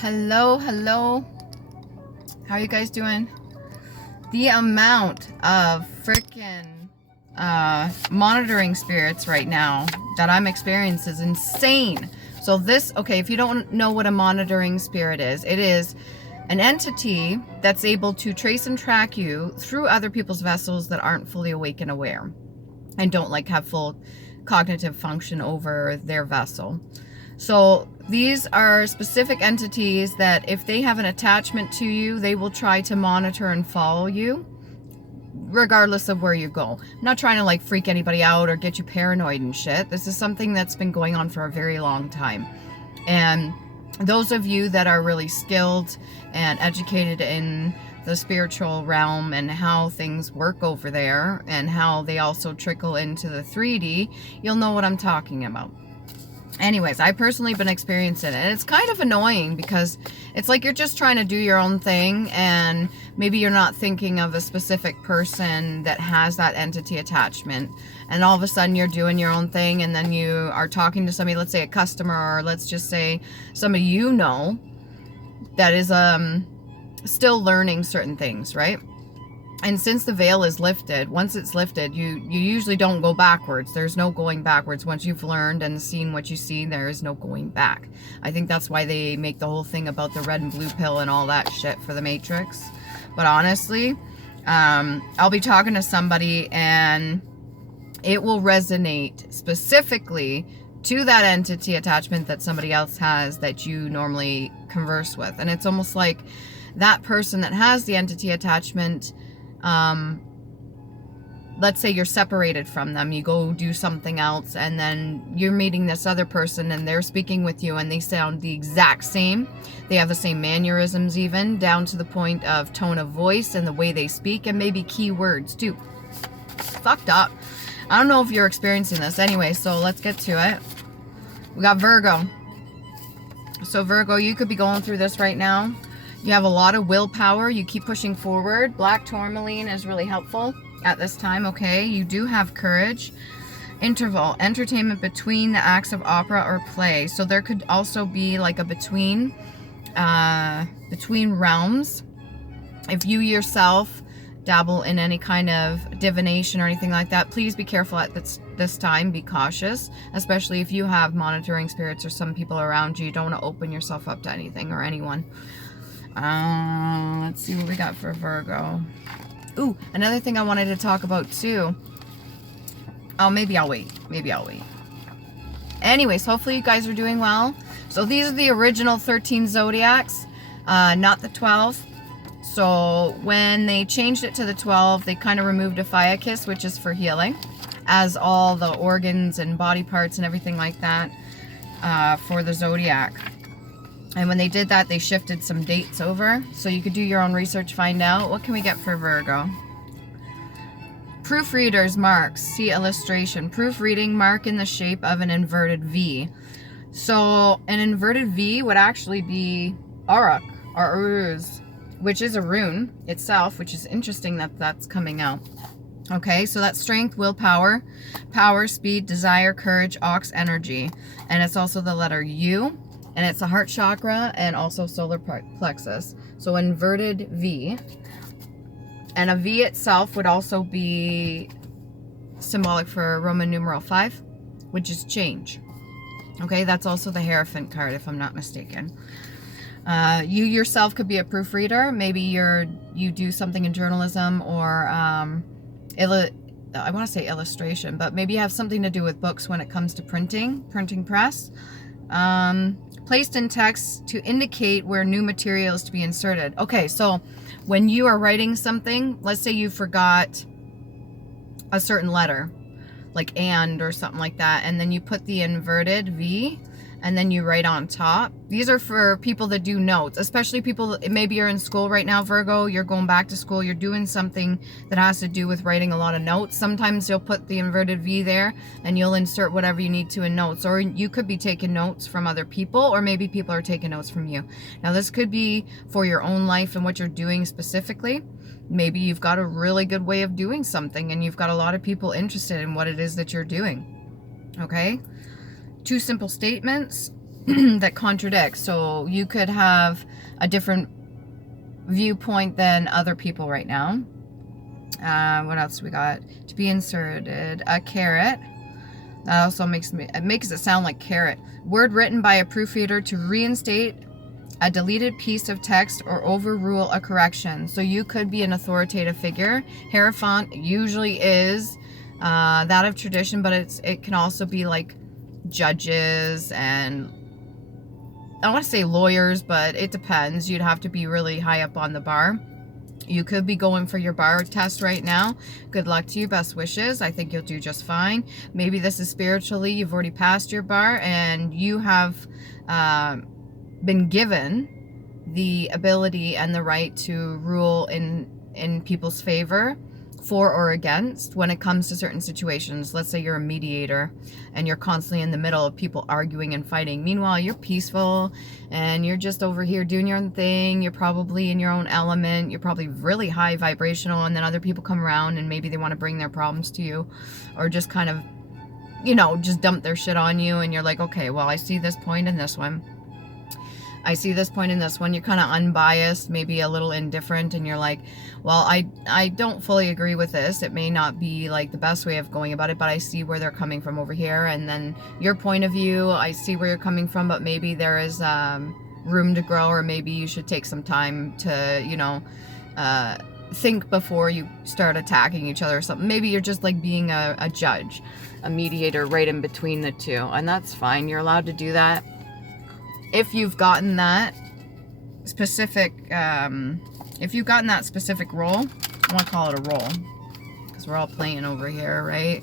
Hello, hello. How you guys doing? The amount of freaking monitoring spirits right now that I'm experiencing is insane. So this, okay, if you don't know what a monitoring spirit is, it is an entity that's able to trace and track you through other people's vessels that aren't fully awake and aware and don't like have full cognitive function over their vessel. So these are specific entities that if they have an attachment to you, they will try to monitor and follow you regardless of where you go. I'm not trying to like freak anybody out or get you paranoid and shit. This is something that's been going on for a very long time. And those of you that are really skilled and educated in the spiritual realm and how things work over there and how they also trickle into the 3D, you'll know what I'm talking about. Anyways, I personally been experiencing it, and it's kind of annoying because it's like you're just trying to do your own thing, and maybe you're not thinking of a specific person that has that entity attachment, and all of a sudden you're doing your own thing, and then you are talking to somebody, let's say a customer, or let's just say somebody you know that is still learning certain things, right? And since the veil is lifted, once it's lifted, you usually don't go backwards. There's no going backwards. Once you've learned and seen what you see, there is no going back. I think that's why they make the whole thing about the red and blue pill and all that shit for the Matrix. But honestly, I'll be talking to somebody and it will resonate specifically to that entity attachment that somebody else has that you normally converse with. And it's almost like that person that has the entity attachment, let's say you're separated from them, you go do something else, and then you're meeting this other person and they're speaking with you and they sound the exact same. They have the same mannerisms, even down to the point of tone of voice and the way they speak, and maybe key words too. Fucked up. I don't know if you're experiencing this. Anyway, so let's get to it. We got Virgo. So Virgo, you could be going through this right now. You have a lot of willpower. You keep pushing forward. Black tourmaline is really helpful at this time, okay? You do have courage. Interval, entertainment between the acts of opera or play. So there could also be like a between realms. If you yourself dabble in any kind of divination or anything like that, please be careful at this time. Be cautious, especially if you have monitoring spirits or some people around you. You don't want to open yourself up to anything or anyone. Let's see what we got for Virgo. Ooh, another thing I wanted to talk about too. Oh, maybe I'll wait. Anyways, hopefully you guys are doing well. So these are the original 13 zodiacs, not the 12. So when they changed it to the 12, they kind of removed a Fiakis, which is for healing, as all the organs and body parts and everything like that for the zodiac. And when they did that, they shifted some dates over. So you could do your own research, find out. What can we get for Virgo? Proofreaders, marks. See illustration. Proofreading, mark in the shape of an inverted V. So an inverted V would actually be Arak, or Uruz, which is a rune itself, which is interesting that that's coming out. Okay, so that's strength, willpower, power, speed, desire, courage, ox, energy. And it's also the letter U. And it's a heart chakra and also solar plexus. So inverted V. And a V itself would also be symbolic for Roman numeral 5, which is change. Okay, that's also the Hierophant card, if I'm not mistaken. You yourself could be a proofreader. Maybe you do something in journalism or I want to say illustration, but maybe you have something to do with books when it comes to printing press. Placed in text to indicate where new material is to be inserted. Okay, so when you are writing something, let's say you forgot a certain letter, like and or something like that, and then you put the inverted V and then you write on top. These are for people that do notes, especially people, maybe you're in school right now, Virgo, you're going back to school, you're doing something that has to do with writing a lot of notes. Sometimes you'll put the inverted V there and you'll insert whatever you need to in notes, or you could be taking notes from other people, or maybe people are taking notes from you. Now this could be for your own life and what you're doing specifically. Maybe you've got a really good way of doing something and you've got a lot of people interested in what it is that you're doing. Okay? 2 simple statements. that contradicts. So you could have a different viewpoint than other people right now. What else we got? To be inserted, a carrot. That also makes it sound like carrot. Word written by a proofreader to reinstate a deleted piece of text or overrule a correction. So you could be an authoritative figure. Hierophant usually is that of tradition, but it can also be like judges and I want to say lawyers, but it depends. You'd have to be really high up on the bar. You could be going for your bar test right now. Good luck to you. Best wishes. I think you'll do just fine. Maybe this is spiritually. You've already passed your bar and you have been given the ability and the right to rule in people's favor, for or against, when it comes to certain situations. Let's say you're a mediator and you're constantly in the middle of people arguing and fighting. Meanwhile, you're peaceful and you're just over here doing your own thing. You're probably in your own element. You're probably really high vibrational, and then other people come around and maybe they want to bring their problems to you or just kind of, you know, just dump their shit on you, and you're like, okay, well, I see this point in this one. I see this point in this one. You're kind of unbiased, maybe a little indifferent, and you're like, well, I don't fully agree with this. It may not be like the best way of going about it, but I see where they're coming from over here. And then your point of view, I see where you're coming from, but maybe there is room to grow, or maybe you should take some time to, you know, think before you start attacking each other or something. Maybe you're just like being a judge, a mediator right in between the two, and that's fine. You're allowed to do that. If you've gotten that specific, role, I want to call it a role, because we're all playing over here, right?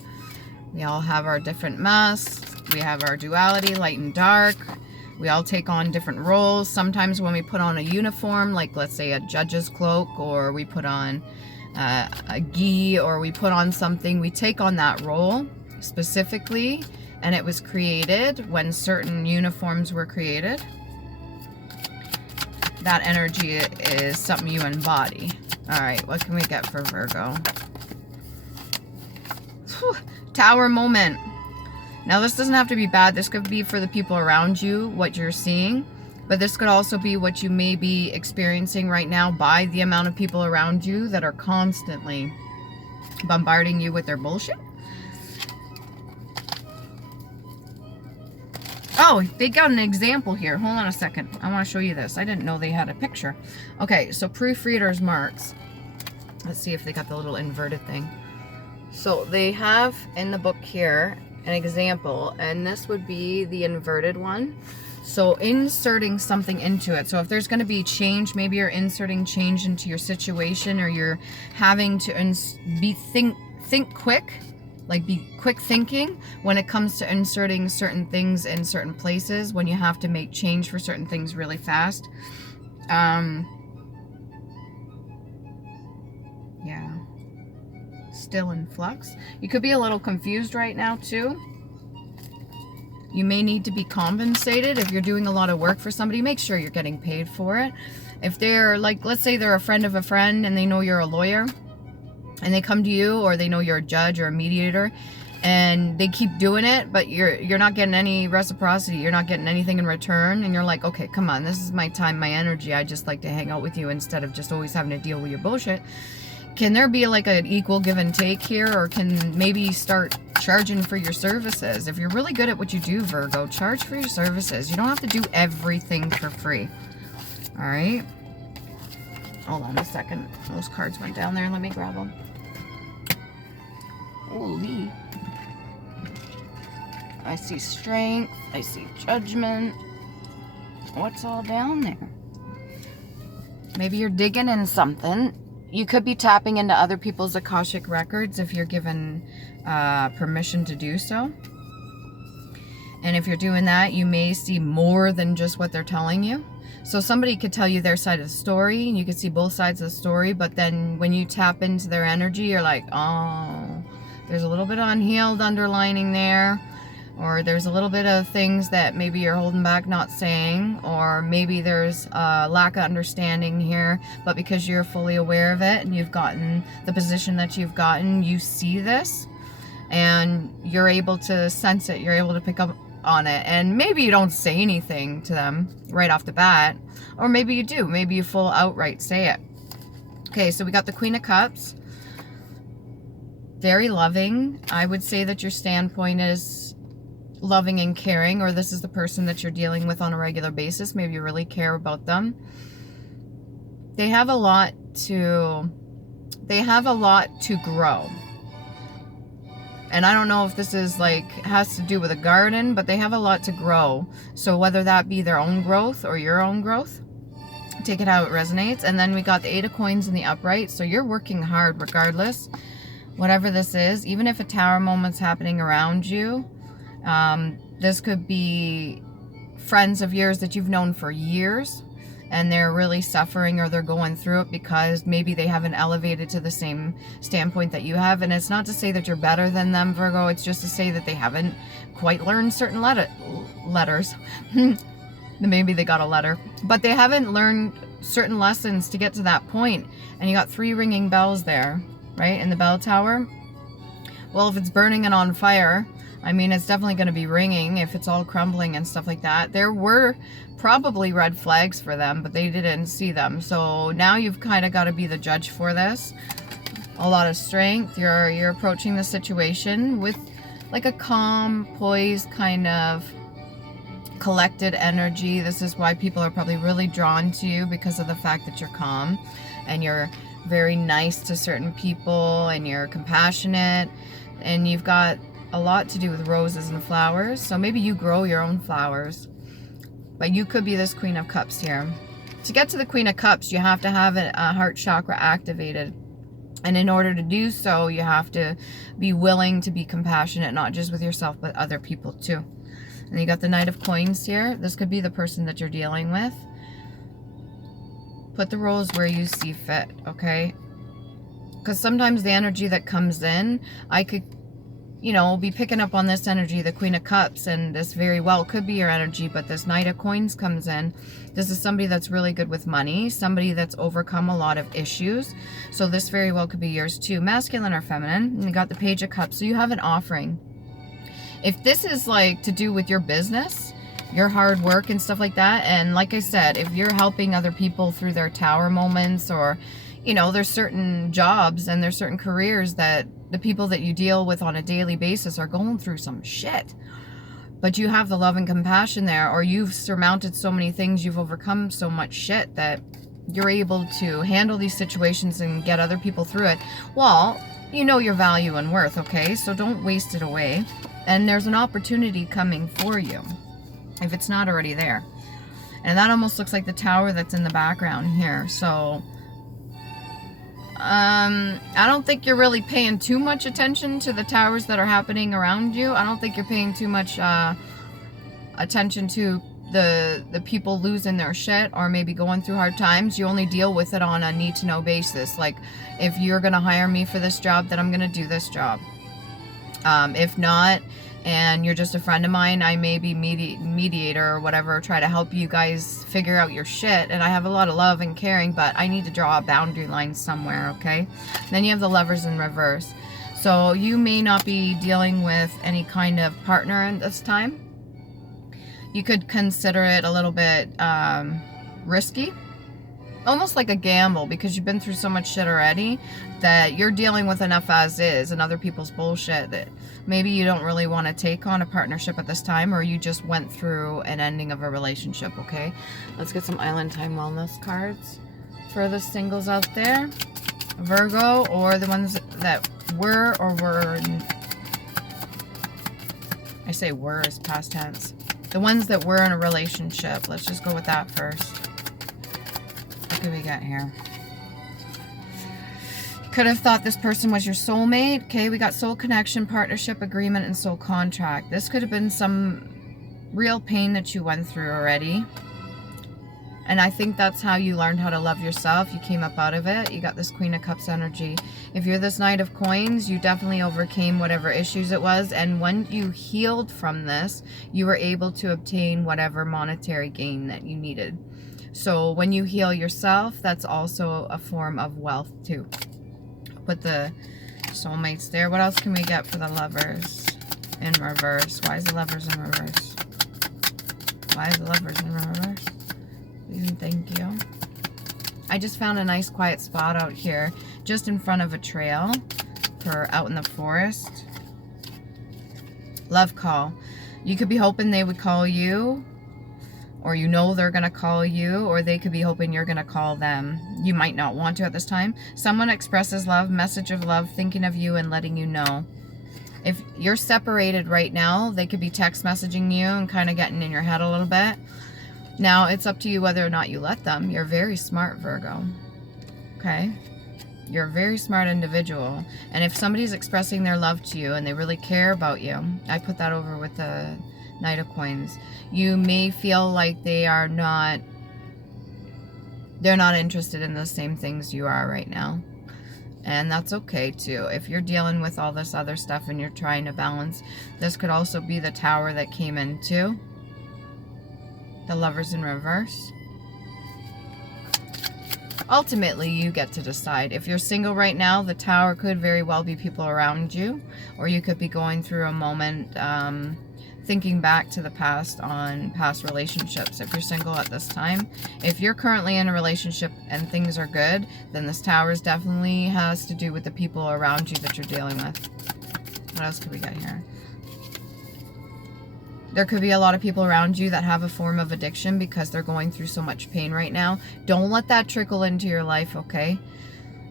We all have our different masks. We have our duality, light and dark. We all take on different roles. Sometimes when we put on a uniform, like let's say a judge's cloak, or we put on a gi, or we put on something, we take on that role specifically. And it was created when certain uniforms were created. That energy is something you embody. All right, what can we get for Virgo? Whew, Tower moment. Now, this doesn't have to be bad. This could be for the people around you, what you're seeing. But this could also be what you may be experiencing right now by the amount of people around you that are constantly bombarding you with their bullshit. Oh, they got an example here. Hold on a second. I want to show you this. I didn't know they had a picture. Okay, so proofreader's marks. Let's see if they got the little inverted thing. So they have in the book here an example, and this would be the inverted one. So inserting something into it. So if there's going to be change, maybe you're inserting change into your situation, or you're having to think quick. Like, be quick thinking when it comes to inserting certain things in certain places, when you have to make change for certain things really fast. Yeah. Still in flux. You could be a little confused right now too. You may need to be compensated. If you're doing a lot of work for somebody, make sure you're getting paid for it. If they're like, let's say they're a friend of a friend and they know you're a lawyer, and they come to you, or they know you're a judge or a mediator, and they keep doing it, but you're not getting any reciprocity, you're not getting anything in return, and you're like, okay, come on, this is my time, my energy, I just like to hang out with you instead of just always having to deal with your bullshit. Can there be like an equal give and take here, or can maybe start charging for your services? If you're really good at what you do, Virgo, charge for your services. You don't have to do everything for free. All right? Hold on a second. Those cards went down there. Let me grab them. Holy. I see strength. I see judgment. What's all down there? Maybe you're digging in something. You could be tapping into other people's Akashic records if you're given permission to do so. And if you're doing that, you may see more than just what they're telling you. So somebody could tell you their side of the story, and you could see both sides of the story, but then when you tap into their energy, you're like, oh, there's a little bit of unhealed underlining there, or there's a little bit of things that maybe you're holding back not saying, or maybe there's a lack of understanding here, but because you're fully aware of it and you've gotten the position that you've gotten, you see this and you're able to sense it, you're able to pick up on it. And maybe you don't say anything to them right off the bat. Or maybe you do. Maybe you full outright say it. Okay, so we got the Queen of Cups. Very loving. I would say that your standpoint is loving and caring, or this is the person that you're dealing with on a regular basis. Maybe you really care about them. They have a lot to grow. And I don't know if this is like, has to do with a garden, but they have a lot to grow. So whether that be their own growth or your own growth, take it how it resonates. And then we got the 8 of Coins in the upright. So you're working hard regardless, whatever this is, even if a tower moment's happening around you. This could be friends of yours that you've known for years, and they're really suffering, or they're going through it because maybe they haven't elevated to the same standpoint that you have. And it's not to say that you're better than them, Virgo. It's just to say that they haven't quite learned certain letters. Maybe they got a letter, but they haven't learned certain lessons to get to that point. And you got 3 ringing bells there, right, in the bell tower. Well, if it's burning and on fire, I mean, it's definitely going to be ringing if it's all crumbling and stuff like that. There were probably red flags for them, but they didn't see them. So now you've kind of got to be the judge for this. A lot of strength. You're approaching the situation with like a calm, poised, kind of collected energy. This is why people are probably really drawn to you, because of the fact that you're calm and you're very nice to certain people and you're compassionate, and you've got a lot to do with roses and flowers. So maybe you grow your own flowers, but you could be this Queen of Cups here. To get to the Queen of Cups, you have to have a heart chakra activated. And in order to do so, you have to be willing to be compassionate, not just with yourself, but other people too. And you got the Knight of Coins here. This could be the person that you're dealing with. Put the roles where you see fit, okay? Because sometimes the energy that comes in, I could, you know, be picking up on this energy, the Queen of Cups, and this very well could be your energy, but this Knight of Coins comes in. This is somebody that's really good with money, somebody that's overcome a lot of issues. So this very well could be yours too, masculine or feminine. And you got the Page of Cups, so you have an offering. If this is like to do with your business, your hard work and stuff like that, and like I said, if you're helping other people through their tower moments, or, you know, there's certain jobs and there's certain careers that the people that you deal with on a daily basis are going through some shit. But you have the love and compassion there, or you've surmounted so many things, you've overcome so much shit that you're able to handle these situations and get other people through it. Well, you know your value and worth, okay? So don't waste it away. And there's an opportunity coming for you, if it's not already there. And that almost looks like the tower that's in the background here. So I don't think you're really paying too much attention to the towers that are happening around you. I don't think you're paying too much attention to the people losing their shit or maybe going through hard times. You only deal with it on a need-to-know basis. Like, if you're going to hire me for this job, then I'm going to do this job. If not, and you're just a friend of mine, I may be mediator or whatever, try to help you guys figure out your shit. And I have a lot of love and caring, but I need to draw a boundary line somewhere, okay? Then you have the Lovers in reverse. So you may not be dealing with any kind of partner at this time. You could consider it a little bit risky. Almost like a gamble, because you've been through so much shit already that you're dealing with enough as is and other people's bullshit that maybe you don't really want to take on a partnership at this time, or you just went through an ending of a relationship, okay? Let's get some Island Time Wellness cards for the singles out there. Virgo, or the ones that were or were... I say were as past tense. The ones that were in a relationship. Let's just go with that first. What do we got here? Could have thought this person was your soulmate. Okay, we got soul connection, partnership, agreement, and soul contract. This could have been some real pain that you went through already. And I think that's how you learned how to love yourself. You came up out of it. You got this Queen of Cups energy. If you're this Knight of Coins, you definitely overcame whatever issues it was. And when you healed from this, you were able to obtain whatever monetary gain that you needed. So when you heal yourself, that's also a form of wealth too. Put the soulmates there. What else can we get for the Lovers in reverse? Why is the Lovers in reverse? Why is the Lovers in reverse? Please and thank you. I just found a nice quiet spot out here, just in front of a trail for out in the forest. Love call. You could be hoping they would call you, or you know they're going to call you, or they could be hoping you're going to call them. You might not want to at this time. Someone expresses love, message of love, thinking of you and letting you know. If you're separated right now, they could be text messaging you and kind of getting in your head a little bit. Now, it's up to you whether or not you let them. You're very smart, Virgo. Okay? You're a very smart individual. And if somebody's expressing their love to you and they really care about you, I put that over with the Knight of Coins. You may feel like they're not interested in the same things you are right now. And that's okay too. If you're dealing with all this other stuff and you're trying to balance, this could also be the Tower that came in too. The Lovers in reverse. Ultimately, you get to decide. If you're single right now, the Tower could very well be people around you, or you could be going through a moment thinking back to the past on past relationships if you're single at this time. If you're currently in a relationship and things are good, then this Tower definitely has to do with the people around you that you're dealing with. What else could we get here? There could be a lot of people around you that have a form of addiction because they're going through so much pain right now. Don't let that trickle into your life, okay?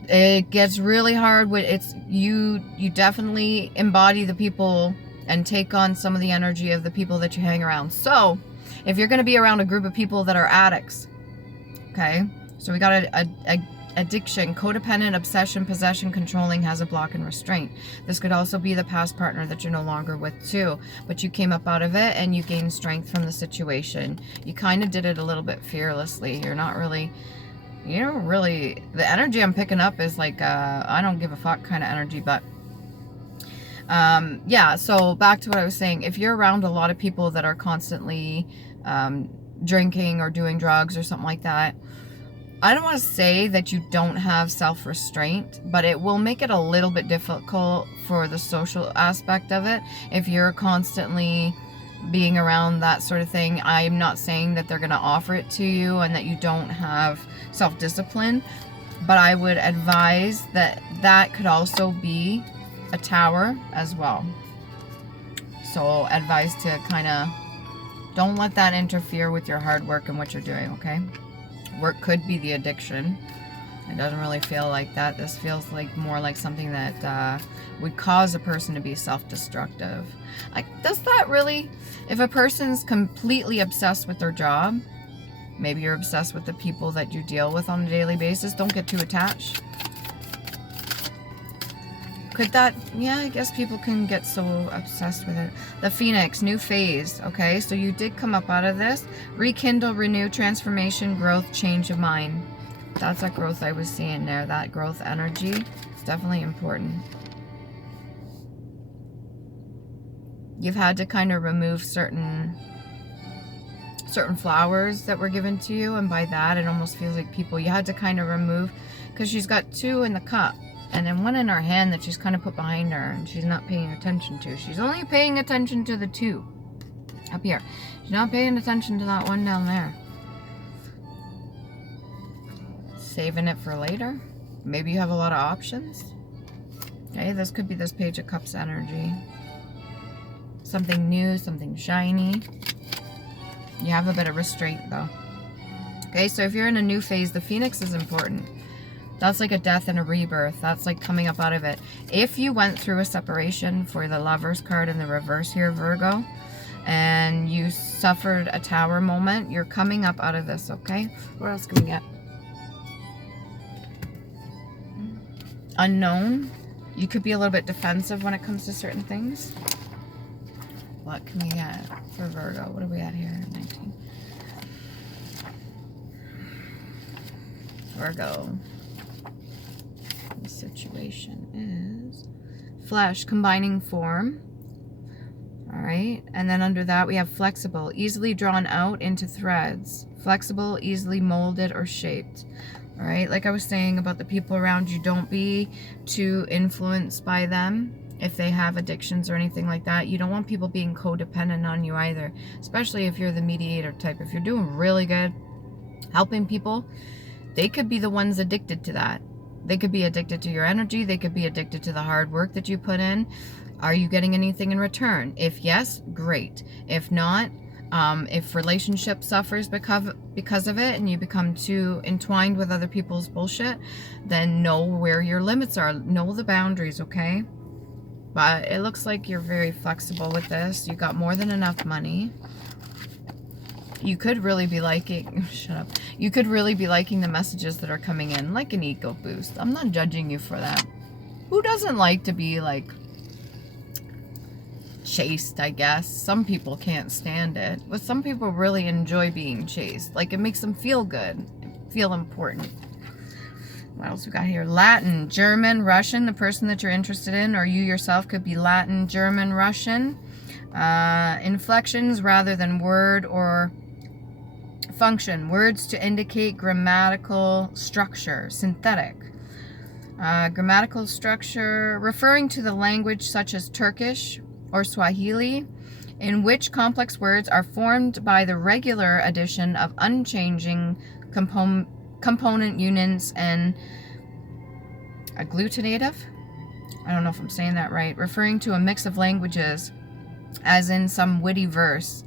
It gets really hard when you definitely embody the people and take on some of the energy of the people that you hang around. So, if you're going to be around a group of people that are addicts, okay? So we got a addiction, codependent, obsession, possession, controlling, has a block and restraint. This could also be the past partner that you're no longer with too. But you came up out of it and you gained strength from the situation. You kind of did it a little bit fearlessly. You're not really... the energy I'm picking up is like I don't give a fuck kind of energy, but yeah, so back to what I was saying. If you're around a lot of people that are constantly drinking or doing drugs or something like that, I don't want to say that you don't have self-restraint, but it will make it a little bit difficult for the social aspect of it if you're constantly being around that sort of thing. I'm not saying that they're going to offer it to you and that you don't have self-discipline, but I would advise that that could also be a Tower as well. So advise to kind of don't let that interfere with your hard work and what you're doing, okay? Work could be the addiction. It doesn't really feel like that. This feels like more like something that would cause a person to be self-destructive. Like, does that really, if a person's completely obsessed with their job, maybe you're obsessed with the people that you deal with on a daily basis, don't get too attached. Could that, yeah, I guess people can get so obsessed with it. The Phoenix, new phase, okay? So you did come up out of this. Rekindle, renew, transformation, growth, change of mind. That's that growth I was seeing there. That growth energy is definitely important. You've had to kind of remove certain flowers that were given to you, and by that it almost feels like people you had to kind of remove, because she's got 2 in the cup. And then 1 in her hand that she's kind of put behind her and she's not paying attention to. She's only paying attention to the 2 up here. She's not paying attention to that 1 down there. Saving it for later. Maybe you have a lot of options. Okay, this could be this Page of Cups energy. Something new, something shiny. You have a bit of restraint though. Okay, so if you're in a new phase, the Phoenix is important. That's like a death and a rebirth. That's like coming up out of it. If you went through a separation for the Lovers card in the reverse here, Virgo, and you suffered a Tower moment, you're coming up out of this, okay? What else can we get? Unknown. You could be a little bit defensive when it comes to certain things. What can we get for Virgo? What do we at here? 19. Virgo. The situation is flesh, combining form. All right, and then under that we have flexible, easily drawn out into threads. Flexible, easily molded or shaped. All right, like I was saying about the people around you, don't be too influenced by them. if they have addictions or anything like that. You don't want people being codependent on you either, especially if you're the mediator type. If you're doing really good helping people, they could be the ones addicted to that. They could be addicted to your energy. They could be addicted to the hard work that you put in. Are you getting anything in return? If yes, great. If not, if relationship suffers because of it and you become too entwined with other people's bullshit, then know where your limits are. Know the boundaries, okay? But it looks like you're very flexible with this. You got more than enough money. You could really be liking, shut up. You could really be liking the messages that are coming in, like an ego boost. I'm not judging you for that. Who doesn't like to be like chased, I guess? Some people can't stand it, but some people really enjoy being chased. Like, it makes them feel good, feel important. What else we got here? Latin, German, Russian, the person that you're interested in, or you yourself could be Latin, German, Russian. Inflections rather than word or function. Words to indicate grammatical structure. Synthetic. Grammatical structure, referring to the language such as Turkish or Swahili, in which complex words are formed by the regular addition of unchanging component units and agglutinative. I don't know if I'm saying that right. Referring to a mix of languages, as in some witty verse.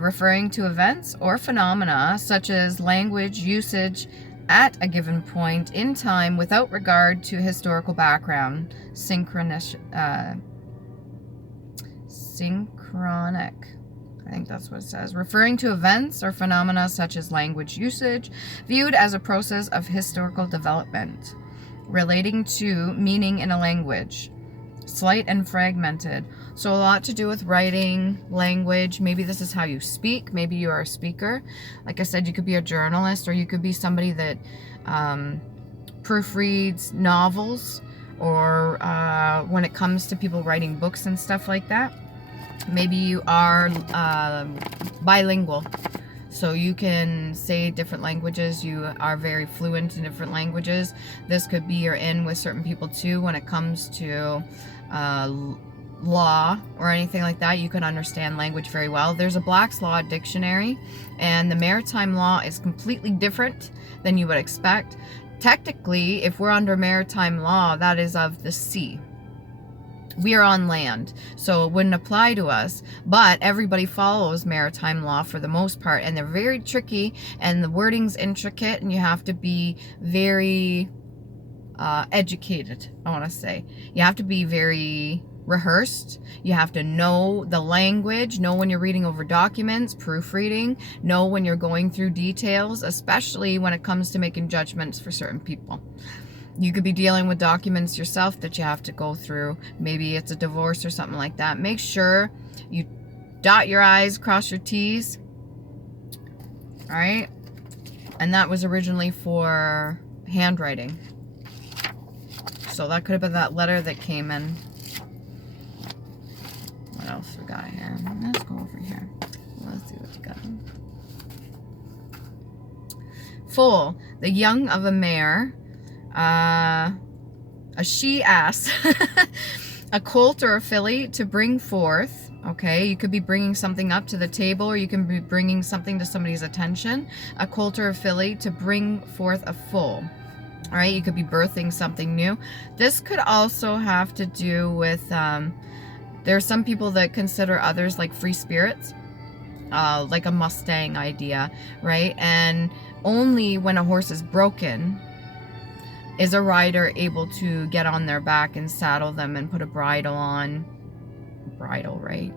Referring to events or phenomena such as language usage at a given point in time without regard to historical background. Synchronic. I think that's what it says. Referring to events or phenomena such as language usage, viewed as a process of historical development, relating to meaning in a language. Slight and fragmented. So a lot to do with writing, language. Maybe this is how you speak. Maybe you are a speaker. Like I said, you could be a journalist, or you could be somebody that proofreads novels, or when it comes to people writing books and stuff like that. Maybe you are bilingual. So you can say different languages. You are very fluent in different languages. This could be your in with certain people too when it comes to law or anything like that. You can understand language very well. There's a Black's Law dictionary, and the maritime law is completely different than you would expect. Technically, if we're under maritime law, that is of the sea. We are on land, so it wouldn't apply to us, but everybody follows maritime law for the most part, and they're very tricky, and the wording's intricate, and you have to be very educated, I want to say. You have to be very rehearsed. You have to know the language, know when you're reading over documents, proofreading, know when you're going through details, especially when it comes to making judgments for certain people. You could be dealing with documents yourself that you have to go through. Maybe it's a divorce or something like that. Make sure you dot your I's, cross your T's. All right? And that was originally for handwriting. So that could have been that letter that came in. What else we got here? Let's go over here. Let's see what you got. Foal, the young of a mare. A she-ass, a colt or a filly to bring forth. Okay, you could be bringing something up to the table, or you can be bringing something to somebody's attention. A colt or a filly to bring forth a foal. All right, you could be birthing something new. This could also have to do with, there are some people that consider others like free spirits, like a Mustang idea, right? And only when a horse is broken is a rider able to get on their back and saddle them and put a bridle on, right?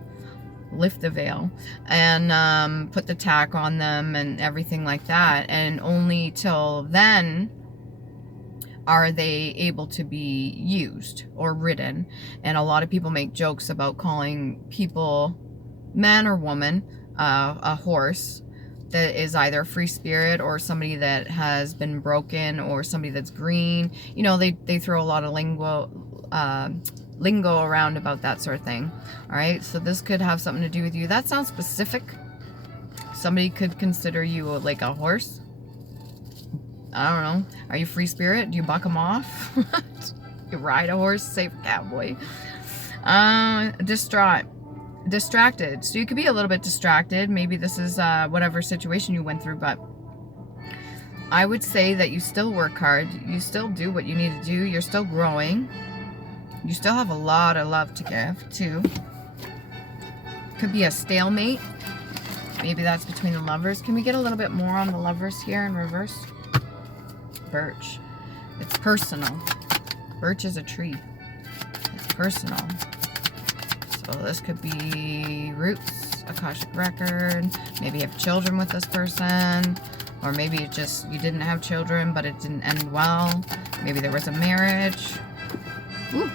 Lift the veil and put the tack on them and everything like that. And only till then are they able to be used or ridden. And a lot of people make jokes about calling people, man or woman, a horse that is either a free spirit or somebody that has been broken or somebody that's green. You know, they throw a lot of lingo around about that sort of thing. All right, so this could have something to do with you. That sounds specific. Somebody could consider you like a horse. I don't know. Are you free spirit? Do you buck them off? You ride a horse, safe cowboy. Distracted. So you could be a little bit distracted. Maybe this is whatever situation you went through, but I would say that you still work hard. You still do what you need to do. You're still growing. You still have a lot of love to give, too. Could be a stalemate. Maybe that's between the lovers. Can we get a little bit more on the lovers here in reverse? Birch. It's personal. Birch is a tree. It's personal. So this could be roots, Akashic record. Maybe you have children with this person. Or maybe it just, you didn't have children, but it didn't end well. Maybe there was a marriage. Ooh.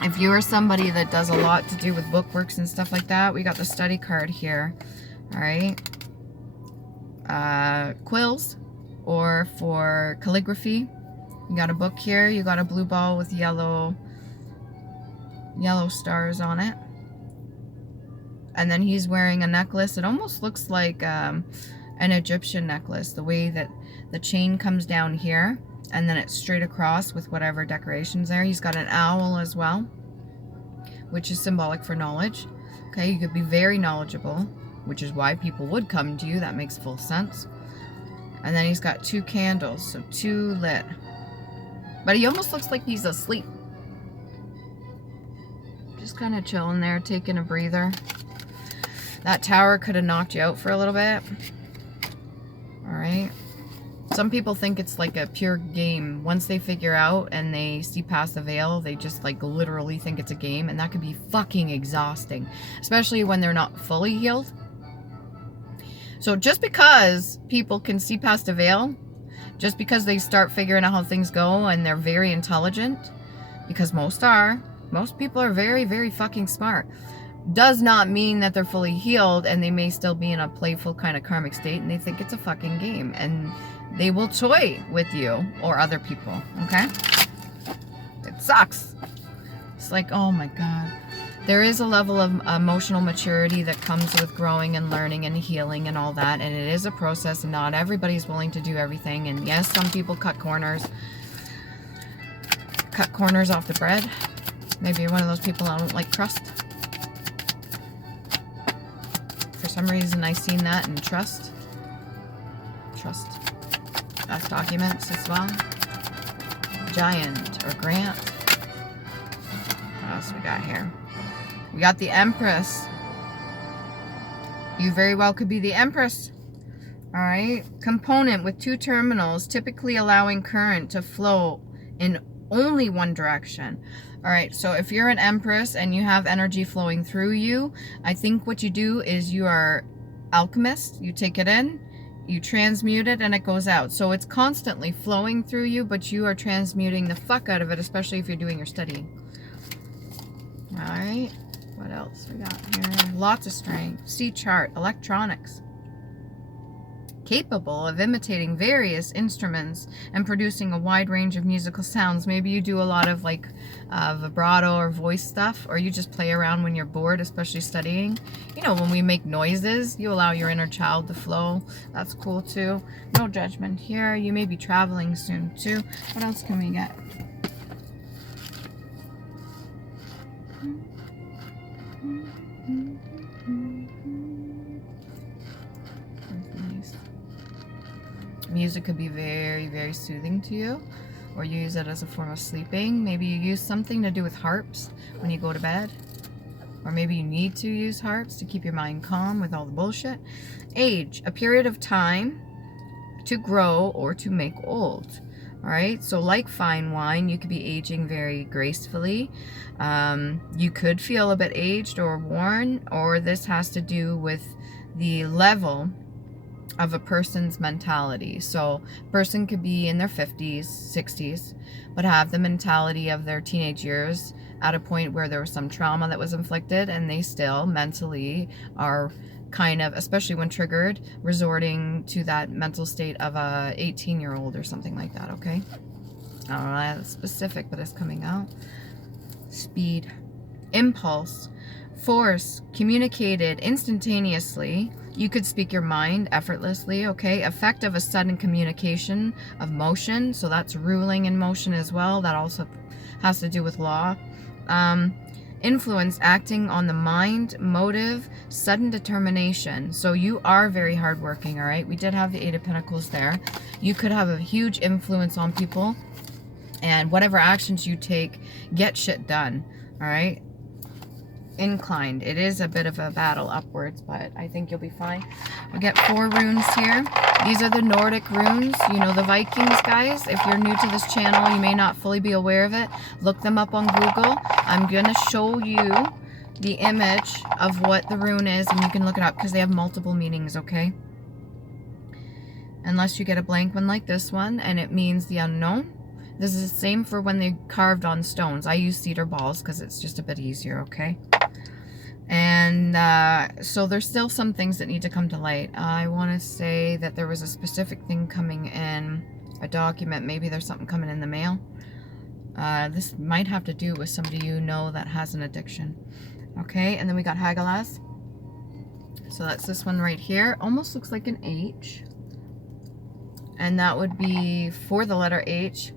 If you are somebody that does a lot to do with bookworks and stuff like that, we got the study card here. All right. Quills or for calligraphy. You got a book here. You got a blue ball with yellow stars on it. And then he's wearing a necklace. It almost looks like an Egyptian necklace. The way that the chain comes down here. And then it's straight across with whatever decorations there. He's got an owl as well, which is symbolic for knowledge. Okay, you could be very knowledgeable, which is why people would come to you. That makes full sense. And then he's got 2 candles, so 2 lit. But he almost looks like he's asleep. Just kind of chilling there, taking a breather. That tower could have knocked you out for a little bit. All right. Some people think it's like a pure game. Once they figure out and they see past the veil, they just like literally think it's a game, and that could be fucking exhausting, especially when they're not fully healed. So just because people can see past the veil, just because they start figuring out how things go and they're very intelligent, because most people are very, very fucking smart, does not mean that they're fully healed, and they may still be in a playful kind of karmic state and they think it's a fucking game, and they will toy with you or other people, okay? It sucks. It's like, oh my God. There is a level of emotional maturity that comes with growing and learning and healing and all that, and it is a process, and not everybody's willing to do everything. And yes, some people cut corners off the bread. Maybe you're one of those people that don't like trust. For some reason, I seen that in trust. That's documents as well. Giant or Grant. What else we got here? We got the Empress. You very well could be the Empress. All right. Component with 2 terminals, typically allowing current to flow in only one direction. All right. So if you're an Empress and you have energy flowing through you, I think what you do is you are alchemist. You take it in, you transmute it, and it goes out. So it's constantly flowing through you, but you are transmuting the fuck out of it, especially if you're doing your studying. All right. What else we got here? Lots of strength. C chart. Electronics. Capable of imitating various instruments and producing a wide range of musical sounds. Maybe you do a lot of like vibrato or voice stuff, or you just play around when you're bored, especially studying. You know, when we make noises, you allow your inner child to flow. That's cool too. No judgment here. You may be traveling soon too. What else can we get? Music could be very, very soothing to you, or you use it as a form of sleeping. Maybe you use something to do with harps when you go to bed, or maybe you need to use harps to keep your mind calm with all the bullshit. Age, a period of time to grow or to make old. All right, so like fine wine, you could be aging very gracefully. You could feel a bit aged or worn, or this has to do with the level of a person's mentality. So a person could be in their 50s, 60s, but have the mentality of their teenage years at a point where there was some trauma that was inflicted, and they still mentally are kind of, especially when triggered, resorting to that mental state of a 18-year-old or something like that, okay? I don't know, that's specific, but it's coming out. Speed. Impulse. force, communicated instantaneously. You could speak your mind effortlessly, okay? Effect of a sudden communication of motion, so that's ruling in motion as well. That also has to do with law. Influence, acting on the mind, motive, sudden determination. So you are very hardworking, all right? We did have the Eight of Pentacles there. You could have a huge influence on people, and whatever actions you take, get shit done, all right? Inclined. It is a bit of a battle upwards, but I think you'll be fine. We get 4 runes here. These are the Nordic runes. You know, the Vikings, guys. If you're new to this channel, you may not fully be aware of it. Look them up on Google. I'm going to show you the image of what the rune is, and you can look it up because they have multiple meanings, okay? Unless you get a blank one like this one, and it means the unknown. This is the same for when they carved on stones. I use cedar balls because it's just a bit easier, okay? And so there's still some things that need to come to light. I want to say that there was a specific thing coming in, a document. Maybe there's something coming in the mail. This might have to do with somebody you know that has an addiction. Okay, and then we got Hagalaz. So that's this one right here. Almost looks like an H. And that would be for the letter H.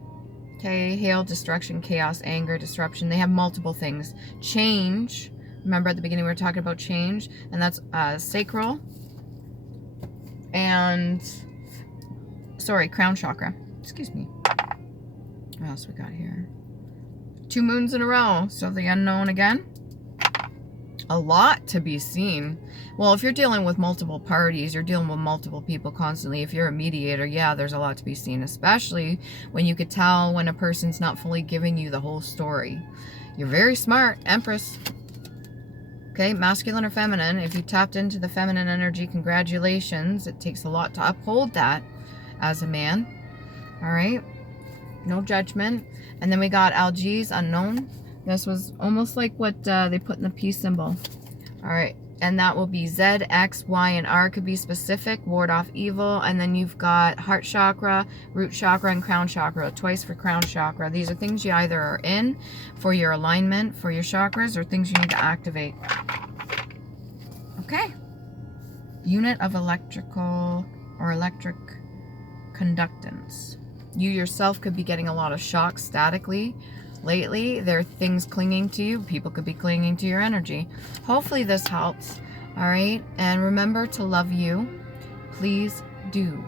Okay, hail, destruction, chaos, anger, disruption. They have multiple things. Change. Remember at the beginning we were talking about change, and that's sacral and, sorry, crown chakra. Excuse me. What else we got here? 2 moons in a row, so the unknown again. A lot to be seen. Well, if you're dealing with multiple parties, you're dealing with multiple people constantly. If you're a mediator, yeah, there's a lot to be seen, especially when you could tell when a person's not fully giving you the whole story. You're very smart, Empress. Okay, masculine or feminine. If you tapped into the feminine energy, congratulations. It takes a lot to uphold that as a man. All right, no judgment. And then we got Algiz, unknown. This was almost like what they put in the peace symbol. All right, and that will be Z, X, Y, and R could be specific, ward off evil. And then you've got heart chakra, root chakra, and crown chakra, twice for crown chakra. These are things you either are in for your alignment, for your chakras, or things you need to activate. Okay. Unit of electrical or electric conductance. You yourself could be getting a lot of shocks statically. Lately, there are things clinging to you. People could be clinging to your energy. Hopefully this helps. All right. And remember to love you. Please do.